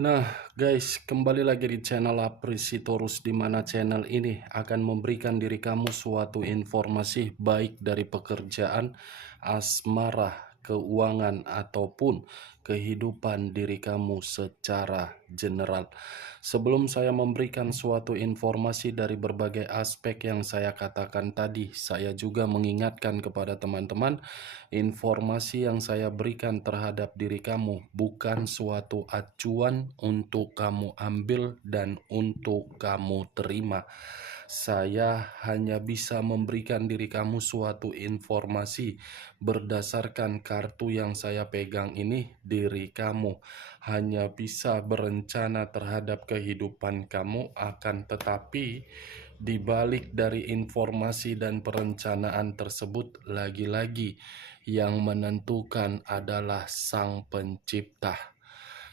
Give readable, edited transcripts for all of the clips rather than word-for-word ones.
Nah, guys, kembali lagi di channel Apresitorus, di mana channel ini akan memberikan diri kamu suatu informasi baik dari pekerjaan, asmara, keuangan, ataupun kehidupan diri kamu secara general. Sebelum saya memberikan suatu informasi dari berbagai aspek yang saya katakan tadi, saya juga mengingatkan kepada teman-teman, informasi yang saya berikan terhadap diri kamu bukan suatu acuan untuk kamu ambil dan untuk kamu terima. Saya hanya bisa memberikan diri kamu suatu informasi berdasarkan kartu yang saya pegang ini. Diri kamu hanya bisa berencana terhadap kehidupan kamu, akan tetapi di balik dari informasi dan perencanaan tersebut, lagi-lagi yang menentukan adalah Sang Pencipta.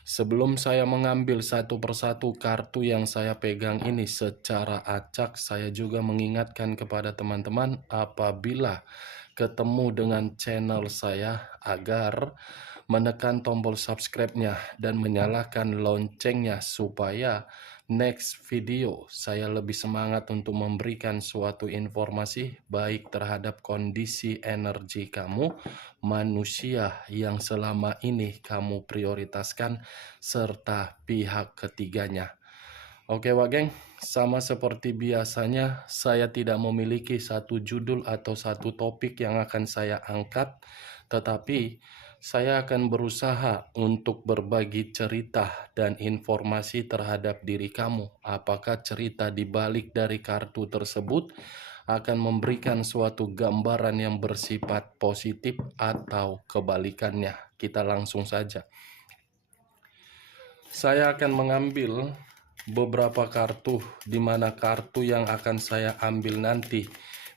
Sebelum saya mengambil satu persatu kartu yang saya pegang ini secara acak, saya juga mengingatkan kepada teman-teman apabila ketemu dengan channel saya agar menekan tombol subscribe-nya dan menyalakan loncengnya supaya next video saya lebih semangat untuk memberikan suatu informasi baik terhadap kondisi energi kamu, manusia yang selama ini kamu prioritaskan, serta pihak ketiganya. Oke Wak Geng, sama seperti biasanya saya tidak memiliki satu judul atau satu topik yang akan saya angkat, tetapi saya akan berusaha untuk berbagi cerita dan informasi terhadap diri kamu. Apakah cerita di balik dari kartu tersebut akan memberikan suatu gambaran yang bersifat positif atau kebalikannya? Kita langsung saja. Saya akan mengambil beberapa kartu, di mana kartu yang akan saya ambil nanti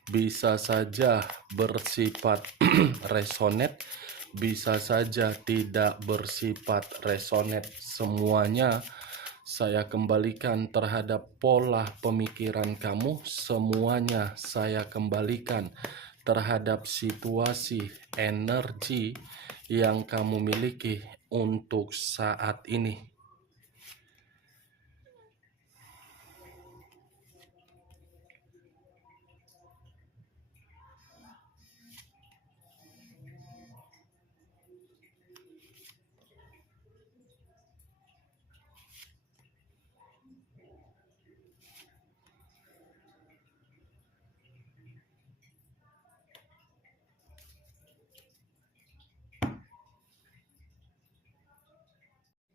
bisa saja bersifat resonate, bisa saja tidak bersifat resonate. Semuanya saya kembalikan terhadap pola pemikiran kamu, semuanya saya kembalikan terhadap situasi energi yang kamu miliki untuk saat ini.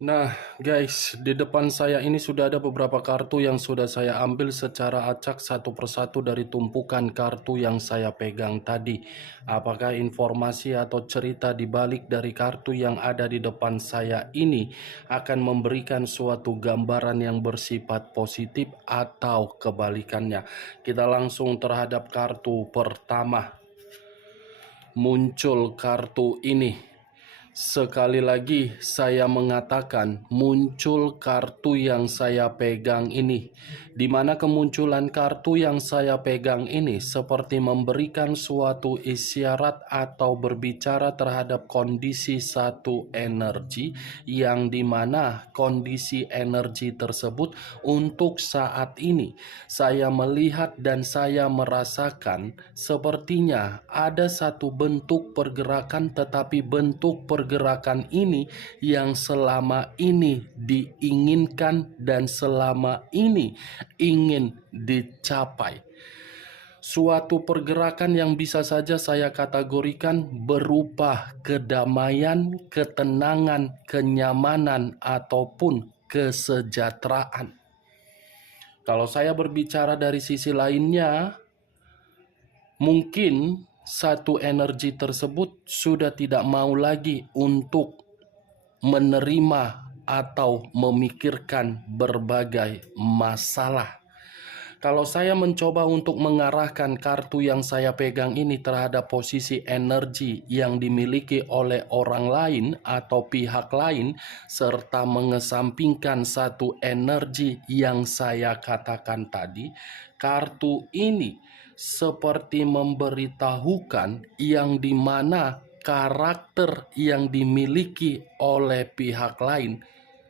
Nah guys, di depan saya ini sudah ada beberapa kartu yang sudah saya ambil secara acak satu persatu dari tumpukan kartu yang saya pegang tadi. Apakah informasi atau cerita di balik dari kartu yang ada di depan saya ini akan memberikan suatu gambaran yang bersifat positif atau kebalikannya? Kita langsung terhadap kartu pertama. Muncul kartu ini. Sekali lagi saya mengatakan, muncul kartu yang saya pegang ini, di mana kemunculan kartu yang saya pegang ini seperti memberikan suatu isyarat atau berbicara terhadap kondisi satu energi, yang dimana kondisi energi tersebut untuk saat ini saya melihat dan saya merasakan sepertinya ada satu bentuk pergerakan, tetapi bentuk pergerakan ini yang selama ini diinginkan dan selama ini ingin dicapai. Suatu pergerakan yang bisa saja saya kategorikan berupa kedamaian, ketenangan, kenyamanan, ataupun kesejahteraan. Kalau saya berbicara dari sisi lainnya, mungkin satu energi tersebut sudah tidak mau lagi untuk menerima atau memikirkan berbagai masalah. Kalau saya mencoba untuk mengarahkan kartu yang saya pegang ini terhadap posisi energi yang dimiliki oleh orang lain atau pihak lain, serta mengesampingkan satu energi yang saya katakan tadi, kartu ini seperti memberitahukan yang dimana karakter yang dimiliki oleh pihak lain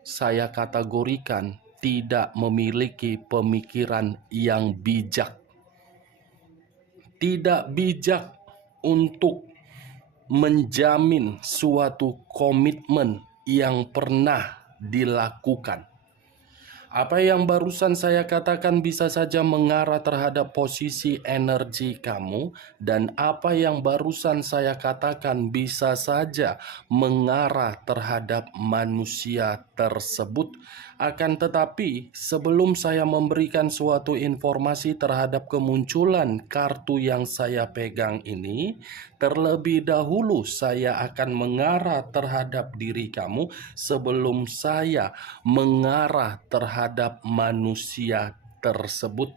saya kategorikan tidak memiliki pemikiran yang bijak. Tidak bijak untuk menjamin suatu komitmen yang pernah dilakukan. Apa yang barusan saya katakan bisa saja mengarah terhadap posisi energi kamu, dan apa yang barusan saya katakan bisa saja mengarah terhadap manusia tersebut. Akan tetapi, sebelum saya memberikan suatu informasi terhadap kemunculan kartu yang saya pegang ini, terlebih dahulu saya akan mengarah terhadap diri kamu sebelum saya mengarah terhadap manusia tersebut.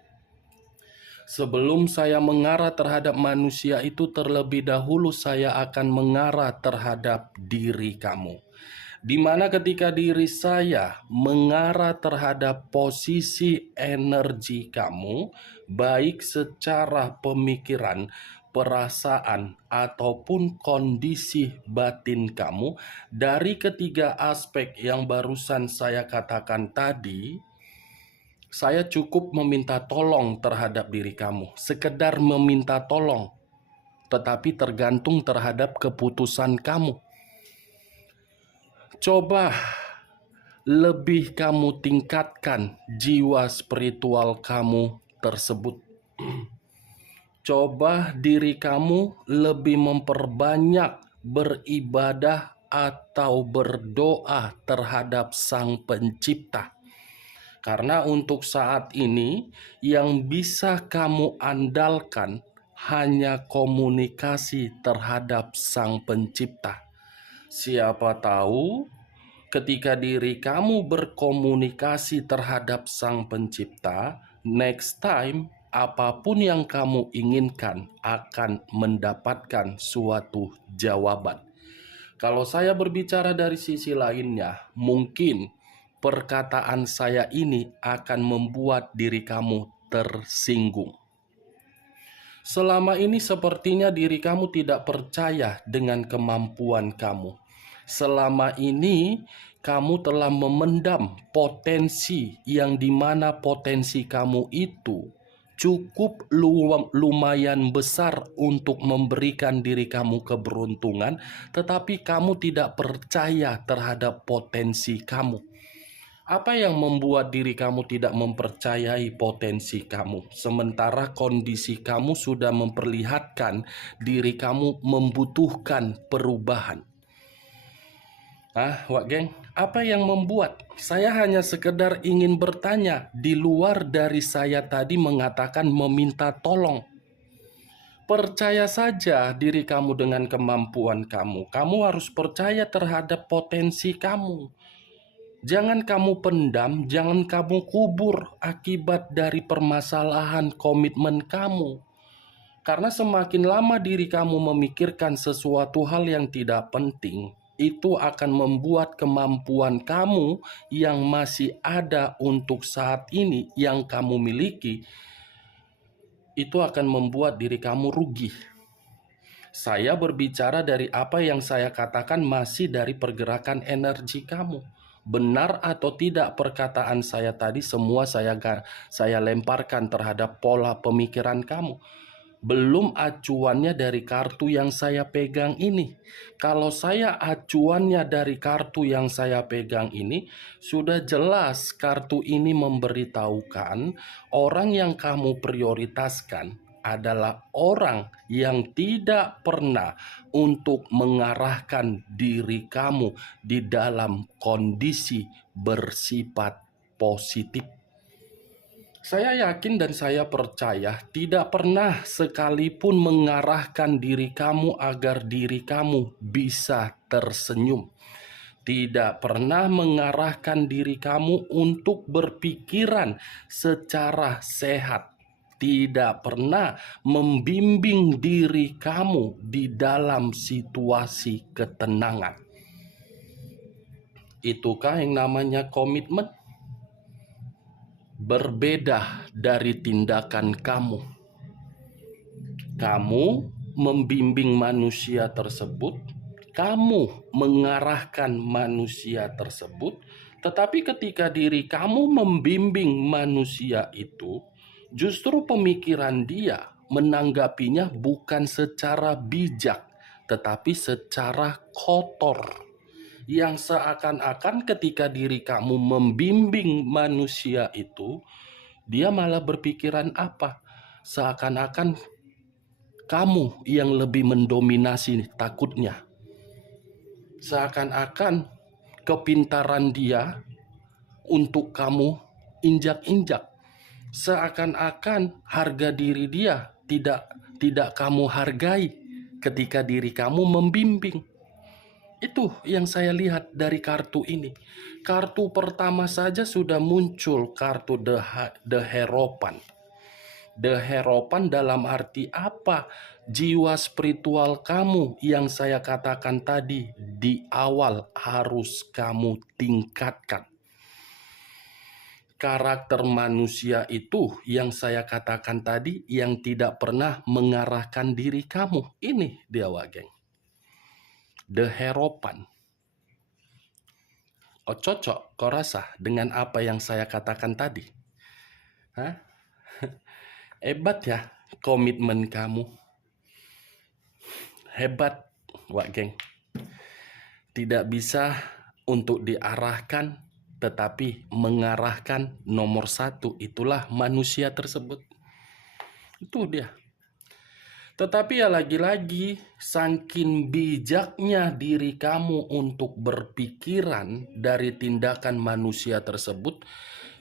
Sebelum saya mengarah terhadap manusia itu, terlebih dahulu saya akan mengarah terhadap diri kamu. Di mana ketika diri saya mengarah terhadap posisi energi kamu, baik secara pemikiran, perasaan, ataupun kondisi batin kamu, dari ketiga aspek yang barusan saya katakan tadi, saya cukup meminta tolong terhadap diri kamu. Sekedar meminta tolong, tetapi tergantung terhadap keputusan kamu. Coba lebih kamu tingkatkan jiwa spiritual kamu tersebut. Coba diri kamu lebih memperbanyak beribadah atau berdoa terhadap Sang Pencipta. Karena untuk saat ini yang bisa kamu andalkan hanya komunikasi terhadap Sang Pencipta. Siapa tahu ketika diri kamu berkomunikasi terhadap Sang Pencipta, next time apapun yang kamu inginkan akan mendapatkan suatu jawaban. Kalau saya berbicara dari sisi lainnya, mungkin perkataan saya ini akan membuat diri kamu tersinggung. Selama ini sepertinya diri kamu tidak percaya dengan kemampuan kamu. Selama ini kamu telah memendam potensi yang dimana potensi kamu itu cukup lumayan besar untuk memberikan diri kamu keberuntungan, tetapi kamu tidak percaya terhadap potensi kamu. Apa yang membuat diri kamu tidak mempercayai potensi kamu, sementara kondisi kamu sudah memperlihatkan diri kamu membutuhkan perubahan? Wak geng, apa yang membuat? Saya hanya sekedar ingin bertanya di luar dari saya tadi mengatakan meminta tolong. Percaya saja diri kamu dengan kemampuan kamu. Kamu harus percaya terhadap potensi kamu. Jangan kamu pendam, jangan kamu kubur akibat dari permasalahan komitmen kamu. Karena semakin lama diri kamu memikirkan sesuatu hal yang tidak penting, itu akan membuat kemampuan kamu yang masih ada untuk saat ini, yang kamu miliki, itu akan membuat diri kamu rugi. Saya berbicara dari apa yang saya katakan masih dari pergerakan energi kamu. Benar atau tidak perkataan saya tadi, semua saya lemparkan terhadap pola pemikiran kamu. Belum acuannya dari kartu yang saya pegang ini. Kalau saya acuannya dari kartu yang saya pegang ini, sudah jelas kartu ini memberitahukan orang yang kamu prioritaskan adalah orang yang tidak pernah untuk mengarahkan diri kamu di dalam kondisi bersifat positif. Saya yakin dan saya percaya tidak pernah sekalipun mengarahkan diri kamu agar diri kamu bisa tersenyum. Tidak pernah mengarahkan diri kamu untuk berpikiran secara sehat. Tidak pernah membimbing diri kamu di dalam situasi ketenangan. Itukah yang namanya komitmen? Berbeda dari tindakan kamu. Kamu membimbing manusia tersebut, kamu mengarahkan manusia tersebut, Tetapi ketika diri kamu membimbing manusia itu, justru pemikiran dia menanggapinya bukan secara bijak, tetapi secara kotor. Yang seakan-akan ketika diri kamu membimbing manusia itu, dia malah berpikiran apa? Seakan-akan kamu yang lebih mendominasi takutnya. Seakan-akan kepintaran dia untuk kamu injak-injak. Seakan-akan harga diri dia tidak kamu hargai ketika diri kamu membimbing. Itu yang saya lihat dari kartu ini. Kartu pertama saja sudah muncul kartu The Hierophant. The Hierophant dalam arti apa? Jiwa spiritual kamu yang saya katakan tadi di awal harus kamu tingkatkan. Karakter manusia itu yang saya katakan tadi yang tidak pernah mengarahkan diri kamu. Ini dia, geng. The Hierophant. Oh, cocok, kau rasa dengan apa yang saya katakan tadi? Hah? Hebat ya komitmen kamu. Hebat, geng. Tidak bisa untuk diarahkan, tetapi mengarahkan nomor satu. Itulah manusia tersebut. Itu dia. Tetapi ya lagi-lagi, saking bijaknya diri kamu untuk berpikiran dari tindakan manusia tersebut,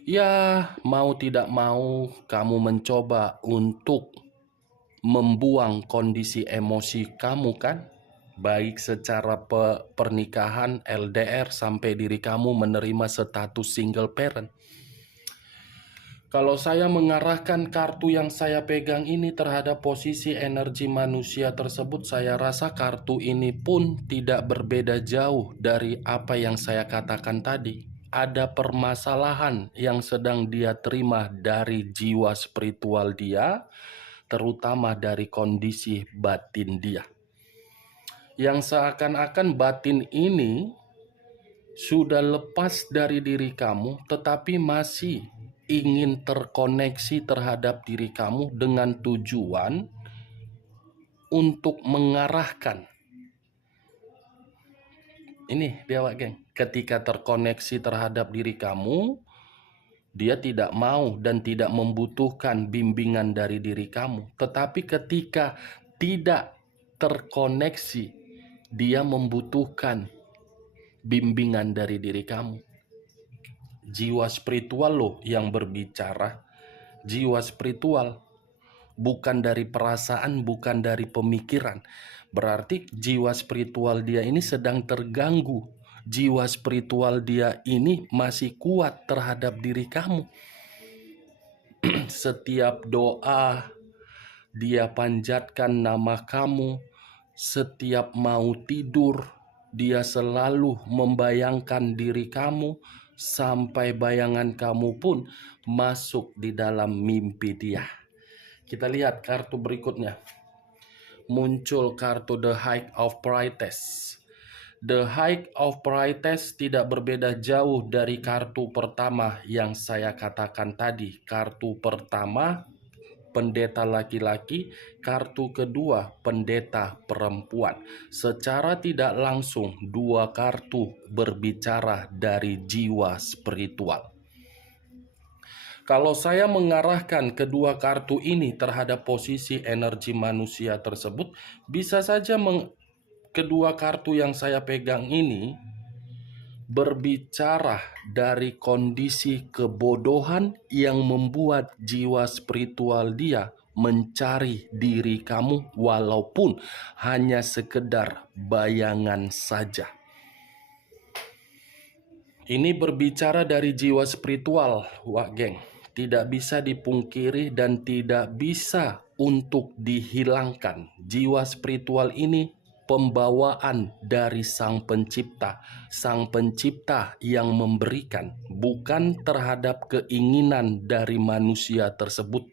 ya mau tidak mau kamu mencoba untuk membuang kondisi emosi kamu kan? Baik secara pernikahan, LDR, sampai diri kamu menerima status single parent. Kalau saya mengarahkan kartu yang saya pegang ini terhadap posisi energi manusia tersebut, saya rasa kartu ini pun tidak berbeda jauh dari apa yang saya katakan tadi. Ada permasalahan yang sedang dia terima dari jiwa spiritual dia, terutama dari kondisi batin dia. Yang seakan-akan batin ini sudah lepas dari diri kamu, tetapi masih ingin terkoneksi terhadap diri kamu dengan tujuan untuk mengarahkan. Ini dia, geng. Ketika terkoneksi terhadap diri kamu, dia tidak mau dan tidak membutuhkan bimbingan dari diri kamu. Tetapi ketika tidak terkoneksi, dia membutuhkan bimbingan dari diri kamu. Jiwa spiritual loh yang berbicara. Jiwa spiritual, bukan dari perasaan, bukan dari pemikiran. Berarti jiwa spiritual dia ini sedang terganggu. Jiwa spiritual dia ini masih kuat terhadap diri kamu. Setiap doa dia panjatkan nama kamu. Setiap mau tidur dia selalu membayangkan diri kamu. Sampai bayangan kamu pun masuk di dalam mimpi dia. Kita lihat kartu berikutnya. Muncul kartu The High of Priestess. The High of Priestess tidak berbeda jauh dari kartu pertama yang saya katakan tadi. Kartu pertama, pendeta laki-laki. Kartu kedua, pendeta perempuan. Secara tidak langsung, dua kartu berbicara dari jiwa spiritual. Kalau saya mengarahkan kedua kartu ini terhadap posisi energi manusia tersebut, bisa saja kedua kartu yang saya pegang ini berbicara dari kondisi kebodohan yang membuat jiwa spiritual dia mencari diri kamu walaupun hanya sekedar bayangan saja. Ini berbicara dari jiwa spiritual, geng. Tidak bisa dipungkiri dan tidak bisa untuk dihilangkan. Jiwa spiritual ini pembawaan dari Sang Pencipta. Sang Pencipta yang memberikan, bukan terhadap keinginan dari manusia tersebut.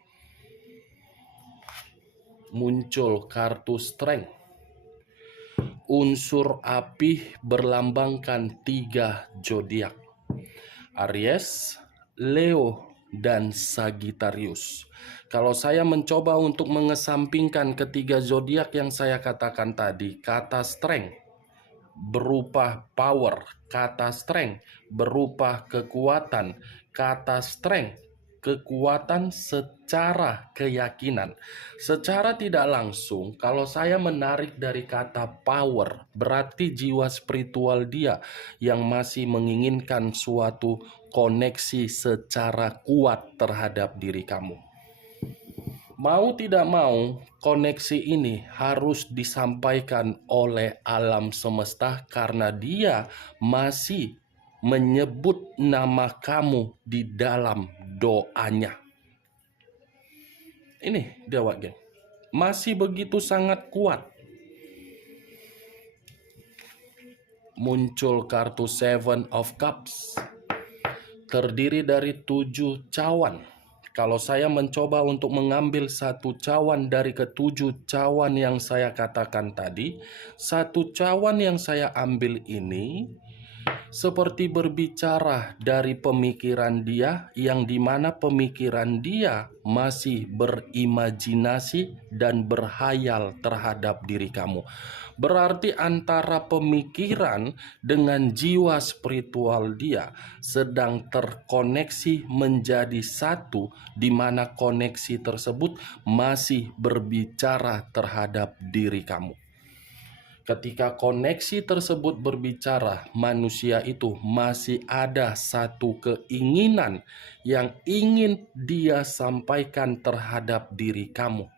Muncul kartu Strength. Unsur api berlambangkan 3 zodiak. Aries, Leo, dan Sagittarius. Kalau saya mencoba untuk mengesampingkan ketiga zodiak yang saya katakan tadi, kata strength berupa power, kata strength berupa kekuatan, kata strength kekuatan secara keyakinan. Secara tidak langsung, kalau saya menarik dari kata power, berarti jiwa spiritual dia yang masih menginginkan suatu koneksi secara kuat terhadap diri kamu. Mau tidak mau, koneksi ini harus disampaikan oleh alam semesta karena dia masih menyebut nama kamu di dalam doanya. Ini Dewa Geng, masih begitu sangat kuat. Muncul kartu Seven of Cups, terdiri dari 7 cawan. Kalau saya mencoba untuk mengambil satu cawan dari ketujuh cawan yang saya katakan tadi, satu cawan yang saya ambil ini seperti berbicara dari pemikiran dia, yang dimana pemikiran dia masih berimajinasi dan berhayal terhadap diri kamu. Berarti antara pemikiran dengan jiwa spiritual dia sedang terkoneksi menjadi satu, di mana koneksi tersebut masih berbicara terhadap diri kamu. Ketika koneksi tersebut berbicara, manusia itu masih ada satu keinginan yang ingin dia sampaikan terhadap diri kamu.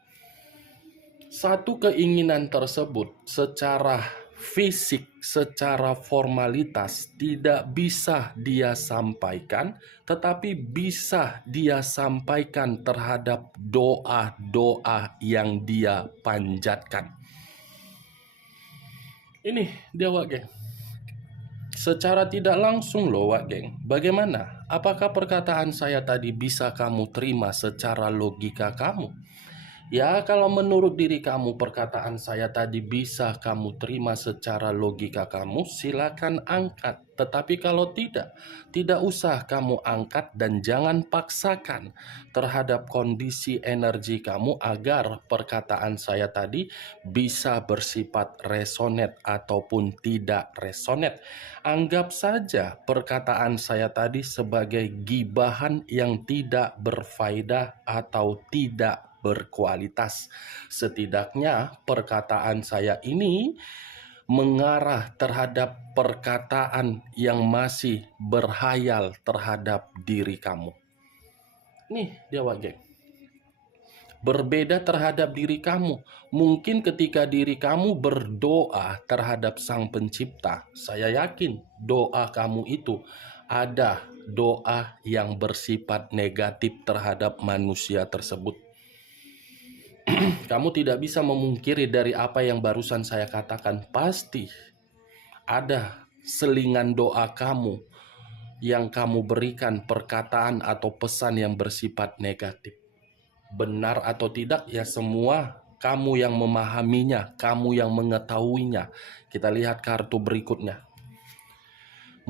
Satu keinginan tersebut secara fisik, secara formalitas tidak bisa dia sampaikan, tetapi bisa dia sampaikan terhadap doa-doa yang dia panjatkan. Ini dia Wak Geng. Secara tidak langsung loh Wak Geng. Bagaimana? Apakah perkataan saya tadi bisa kamu terima secara logika kamu? Ya, kalau menurut diri kamu perkataan saya tadi bisa kamu terima secara logika kamu, silakan angkat. Tetapi kalau tidak usah kamu angkat dan jangan paksakan terhadap kondisi energi kamu agar perkataan saya tadi bisa bersifat resonate ataupun tidak resonate. Anggap saja perkataan saya tadi sebagai gibahan yang tidak berfaedah atau tidak berkualitas. Setidaknya perkataan saya ini mengarah terhadap perkataan yang masih berhayal terhadap diri kamu. Nih dia Wak Geng, berbeda terhadap diri kamu. Mungkin ketika diri kamu berdoa terhadap Sang Pencipta, saya yakin doa kamu itu ada doa yang bersifat negatif terhadap manusia tersebut. Kamu tidak bisa memungkiri dari apa yang barusan saya katakan. Pasti ada selingan doa kamu yang kamu berikan perkataan atau pesan yang bersifat negatif. Benar atau tidak, ya semua kamu yang memahaminya, kamu yang mengetahuinya. Kita lihat kartu berikutnya.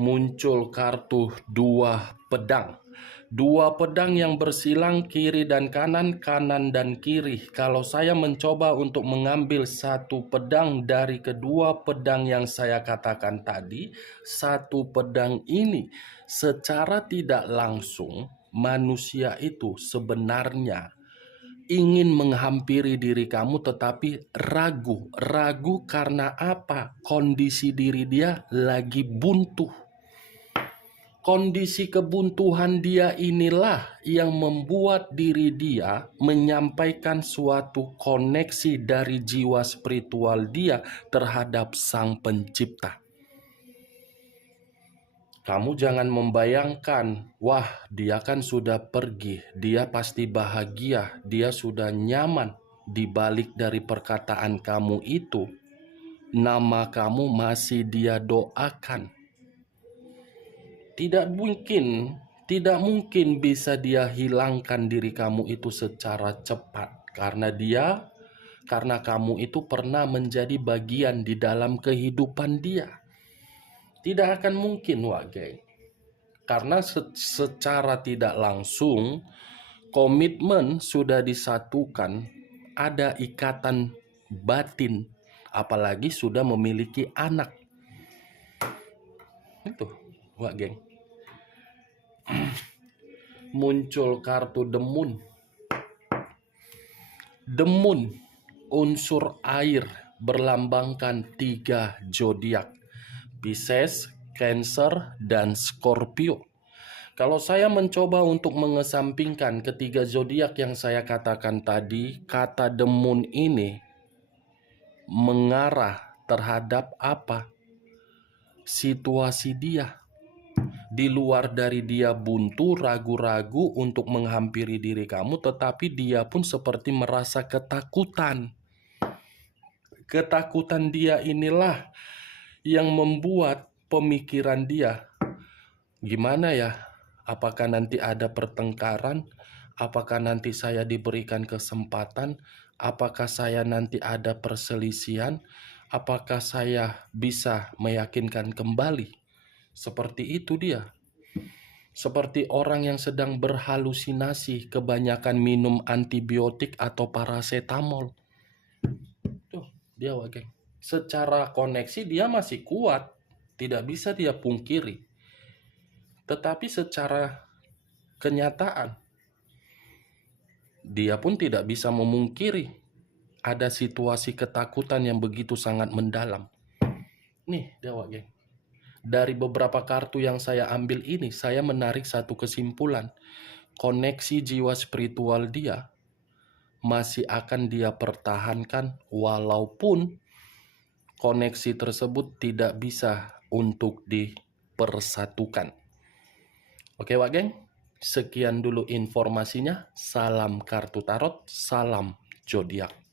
Muncul kartu 2 pedang. 2 pedang yang bersilang kiri dan kanan, kanan dan kiri. Kalau saya mencoba untuk mengambil satu pedang dari kedua pedang yang saya katakan tadi, satu pedang ini secara tidak langsung manusia itu sebenarnya ingin menghampiri diri kamu tetapi ragu. Ragu karena apa? Kondisi diri dia lagi buntu. Kondisi kebuntuhan dia inilah yang membuat diri dia menyampaikan suatu koneksi dari jiwa spiritual dia terhadap Sang Pencipta. Kamu jangan membayangkan, wah dia kan sudah pergi, dia pasti bahagia, dia sudah nyaman. Di balik dari perkataan kamu itu, nama kamu masih dia doakan. Tidak mungkin bisa dia hilangkan diri kamu itu secara cepat. Karena kamu itu pernah menjadi bagian di dalam kehidupan dia. Tidak akan mungkin Wak Geng. Karena secara tidak langsung komitmen sudah disatukan, ada ikatan batin, apalagi sudah memiliki anak. Itu, Wak geng. Muncul kartu The Moon. The Moon, unsur air, berlambangkan 3 zodiak, Pisces, Cancer, dan Scorpio. Kalau saya mencoba untuk mengesampingkan ketiga zodiak yang saya katakan tadi, kata The Moon ini mengarah terhadap apa? Situasi dia. Di luar dari dia buntu, ragu-ragu untuk menghampiri diri kamu, tetapi dia pun seperti merasa ketakutan. Ketakutan dia inilah yang membuat pemikiran dia, gimana ya? Apakah nanti ada pertengkaran? Apakah nanti saya diberikan kesempatan? Apakah saya nanti ada perselisihan? Apakah saya bisa meyakinkan kembali? Seperti itu dia. Seperti orang yang sedang berhalusinasi, kebanyakan minum antibiotik atau paracetamol. Tuh, dia geng. Secara koneksi dia masih kuat, tidak bisa dia pungkiri. Tetapi secara kenyataan, dia pun tidak bisa memungkiri ada situasi ketakutan yang begitu sangat mendalam. Nih, Dewa geng. Dari beberapa kartu yang saya ambil ini, saya menarik satu kesimpulan. Koneksi jiwa spiritual dia masih akan dia pertahankan walaupun koneksi tersebut tidak bisa untuk dipersatukan. Oke, Wak geng. Sekian dulu informasinya. Salam kartu tarot, salam zodiak.